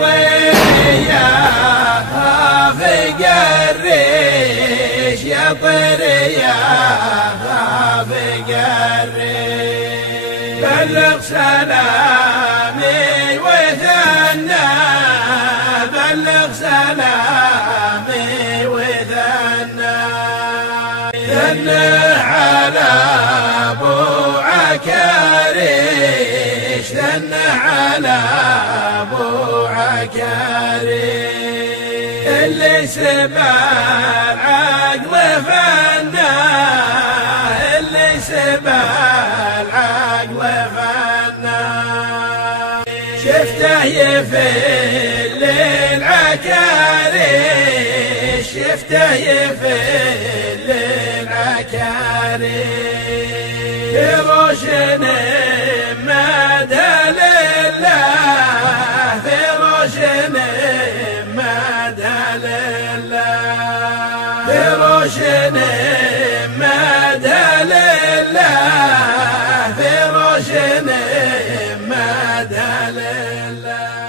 طيريا خافق الريش يا طيريا خافق الريش بلغ سلامي وثنى بلغ سلامي وثنى ثنى على ابو عكاريش ثنى على ابو عكاريش اللي سبى العقل فنى اللي سبى العقل فنى شفته يفل العكاريش شفته يفل العكاريش فروشن مدى لله فروشن مدى لله فروشن مدى لله فروشن مدى لله